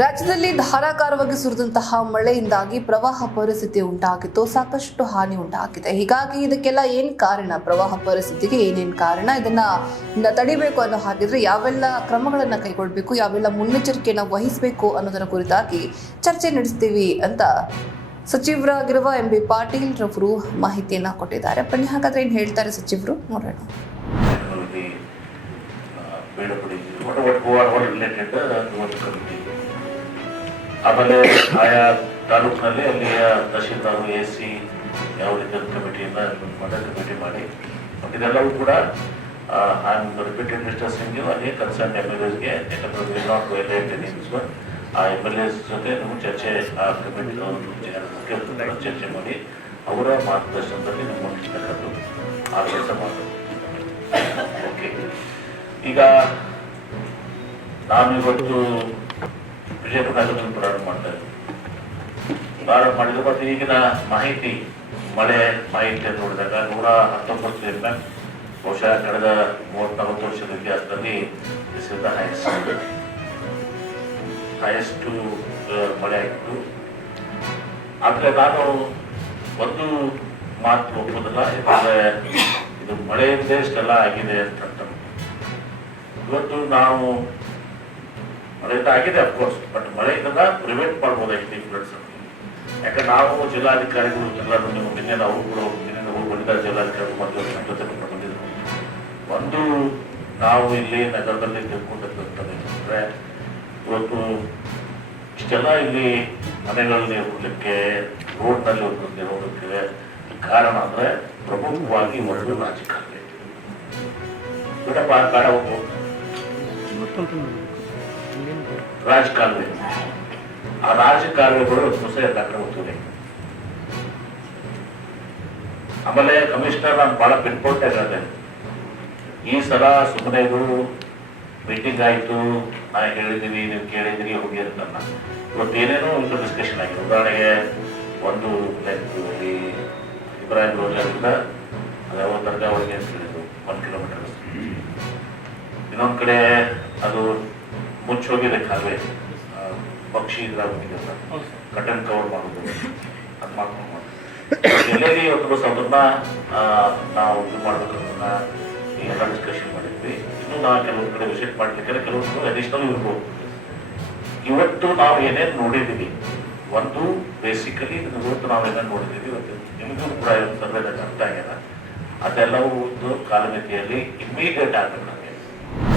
ರಾಜ್ಯದಲ್ಲಿ ಧಾರಾಕಾರವಾಗಿ ಸುರಿದಂತಹ ಮಳೆಯಿಂದಾಗಿ ಪ್ರವಾಹ ಪರಿಸ್ಥಿತಿ ಉಂಟಾಗಿತ್ತು. ಸಾಕಷ್ಟು ಹಾನಿ ಉಂಟಾಗಿದೆ. ಹೀಗಾಗಿ ಇದಕ್ಕೆಲ್ಲ ಏನ್ ಕಾರಣ? ಪ್ರವಾಹ ಪರಿಸ್ಥಿತಿಗೆ ಏನೇನ್ ಕಾರಣ? ಇದನ್ನ ತಡಿಬೇಕು ಅನ್ನೋ ಹಾಗಿದ್ರೆ ಯಾವೆಲ್ಲ ಕ್ರಮಗಳನ್ನ ಕೈಗೊಳ್ಬೇಕು, ಯಾವೆಲ್ಲ ಮುನ್ನೆಚ್ಚರಿಕೆಯನ್ನು ವಹಿಸಬೇಕು ಅನ್ನೋದರ ಕುರಿತಾಗಿ ಚರ್ಚೆ ನಡೆಸ್ತೀವಿ ಅಂತ ಸಚಿವರಾಗಿರುವ ಎಂ ಬಿ ಪಾಟೀಲ್ ರವರು ಮಾಹಿತಿಯನ್ನ ಕೊಟ್ಟಿದ್ದಾರೆ. ಬನ್ನಿ, ಹಾಗಾದ್ರೆ ಏನ್ ಹೇಳ್ತಾರೆ ಸಚಿವರು? ನೋಡೋಣ. ಜನರಲ್ಲಿ ಆಮೇಲೆ ಆಯಾ ತಾಲೂಕಿನಲ್ಲಿ ಅಲ್ಲಿಯ ತಹಶೀಲ್ದಾರ್, ಎ ಸಿ ಯಾವ ರೀತಿಯ ಕಮಿಟಿಯಿಂದ ಮಾಡಿ, ಕಮಿಟಿ ಮಾಡಿ. ಇದೆಲ್ಲವೂ ಕೂಡ ಐ ಆಮ್ ರಿಪೀಟೆಡ್ ಡಿಸ್ಕಸಿಂಗ್ ಅಲ್ಲಿ ಅದೇ ಕನ್ಸರ್ನ್ ಎಂ ಎಲ್ ಎಸ್ಗೆ ಯಾಕಂದ್ರೆ ನಾಟ್ ವೈಲೇಟ್ ನೇಮ್ಸ್ ಆ ಎಂ ಎಲ್ ಎಸ್ ಜೊತೆ ನಾವು ಚರ್ಚೆ, ಆ ಕಮಿಟಿ ಚರ್ಚೆ ಮಾಡಿ ಅವರ ಮಾರ್ಗದರ್ಶನದಲ್ಲಿ ನಮ್ಮ ಮುಂದಿರ್ತಕ್ಕಂಥದ್ದು ಆ ಕೆಲಸ ಮಾಡೋದು ಓಕೆ ಈಗ, ನಾನು ನಗರದಲ್ಲಿ ಪ್ರಾರಂಭ ಮಾಡ್ತಾ ಇದ್ದೀವಿ ಪ್ರಾರಂಭ ಮಾಡಿದ ಮತ್ತು ಈಗಿನ ಮಾಹಿತಿ, ಮಳೆ ಮಾಹಿತಿ ನೋಡಿದಾಗ ನೂರ ಹತ್ತೊಂಬತ್ತು ಎಂ ಎಂ, ಬಹುಶಃ ಕಳೆದ ಮೂವತ್ತ್ ನಲವತ್ತು ವರ್ಷದ ಇತಿಹಾಸದಲ್ಲಿ ದಿಸ್ ಹೈಯೆಸ್ಟ್ ಹೈಯೆಸ್ಟ್ ಮಳೆ ಆಗಿತ್ತು. ಆದರೆ ನಾನು ಒಂದು ಮಾತು ಒಪ್ಪೋದಿಲ್ಲ ಯಾಕಂದ್ರೆ ಇದು ಮಳೆಯಿಂದ ಇಷ್ಟೆಲ್ಲ ಆಗಿದೆ ಅಂತ ಇವತ್ತು ನಾವು ಮಳೆಯಿಂದ ಆಗಿದೆ ಅಫ್ಕೋರ್ಸ್ ಬಟ್ ಮಳೆಯಿಂದ ಪ್ರಿವೆಂಟ್ ಮಾಡ್ಬೋದಾಗಿತ್ತು ಈ ಫ್ಲಡ್ಸ್ ಯಾಕಂದ್ರೆ ನಾವು ಜಿಲ್ಲಾಧಿಕಾರಿಗಳು ಎಲ್ಲರೂ ನೀವು ನಿನ್ನೆ ನಾವು ಕೂಡ ನಿನ್ನೆ ನಾವು ಬಂದಿದ್ದ ಜಿಲ್ಲಾಧಿಕಾರಿಗಳು ಮತ್ತು ನಮ್ಮ ಜೊತೆ ಒಂದು, ನಾವು ಇಲ್ಲಿ ನಗರದಲ್ಲಿ ತಿಳ್ಕೊಂಡಿರ್ತಕ್ಕಂಥದ್ದು ಏನಂದ್ರೆ, ಇವತ್ತು ಇಷ್ಟೆಲ್ಲ ಇಲ್ಲಿ ಮನೆಗಳಲ್ಲಿ ಹೋಗ್ಲಿಕ್ಕೆ ರೋಡ್ನಲ್ಲಿ ಹೋಗ್ಲಿಕ್ಕೆ ಹೋಗಲಿಕ್ಕೆ ಕಾರಣ ಅಂದರೆ ಪ್ರಮುಖವಾಗಿ ಒಂದು ರಾಜಕಾರಣ ಬಿಡಪ್ಪ ಕಾಡ ಹೋಗು ರಾಜಕಾಲುವೆ. ಆ ರಾಜಕಾರಣಿಗಳು ಹೊಸ ದಾಖಲೆ ಹೋಗ್ತದೆ. ಆಮೇಲೆ ಕಮಿಷನರ್ ನಾನು ಬಹಳ ಪಿನ್ಪೋರ್ಟ್ ಆಗಿದೆ ಈ ಸಲ ಸುಮ್ಮನೆ ಮೀಟಿಂಗ್ ಆಯ್ತು ನಾ ಹೇಳಿದೀವಿ ನೀವು ಕೇಳಿದಿರಿ ಹೋಗಿ ಅಂತಲ್ಲ ಇವತ್ತು ಏನೇನೋ ಒಂದು ಡಿಸ್ಕಷನ್ ಆಗಿದೆ. ಉದಾಹರಣೆಗೆ, ಒಂದು ಇಬ್ರಾಹಿಂ ರೋಜಾದಿಂದ ಅದೇ ಒಂದು ಒಳಗೆ ಅಂತ ಹೇಳಿದ್ರು ಒಂದು ಕಿಲೋಮೀಟರ್ ಇನ್ನೊಂದು ಕಡೆ ಅದು ಮುಚ್ಚೋಗಿದೆ ಕಾಲುವೆ ಆ, ಪಕ್ಷಿ ಅಂತ. ಕಟನ್ ಕವರ್ ಮಾಡೋದು. ಅದು ಮಾಡ್ಕೊಂಡು ಮಾಡೋದು. ಅದನ್ನ ನಾವು ಇದು ಮಾಡ್ಬೇಕು ಅದನ್ನ ಎಲ್ಲ ಡಿಸ್ಕಷನ್ ಮಾಡಿದ್ವಿ. ಇನ್ನು ನಾ ಕೆಲವೊಂದು ಕಡೆ ವಿಸಿಟ್ ಮಾಡ್ಲಿಕ್ಕೆ ಕೆಲವೊಂದು ಅಡಿಷನಲ್ ಇರ್ಬೋದು. ಇವತ್ತು ನಾವು ಏನೇನು ನೋಡಿದ್ದೀವಿ ಒಂದು ಬೇಸಿಕಲಿ ಇವತ್ತು ನಾವು ಏನೇನು ನೋಡಿದ್ದೀವಿ ಇವತ್ತು? ನಿಮಗೂ ಕೂಡ ಸರ್ವೇದಾಗ ಅರ್ಥ ಆಗ್ಯದ. ಅದೆಲ್ಲವೂ ಒಂದು ಕಾಲಮಿತಿಯಲ್ಲಿ ಇಮ್ಮಿಡಿಯೇಟ್ ಆಗಲ್ಲ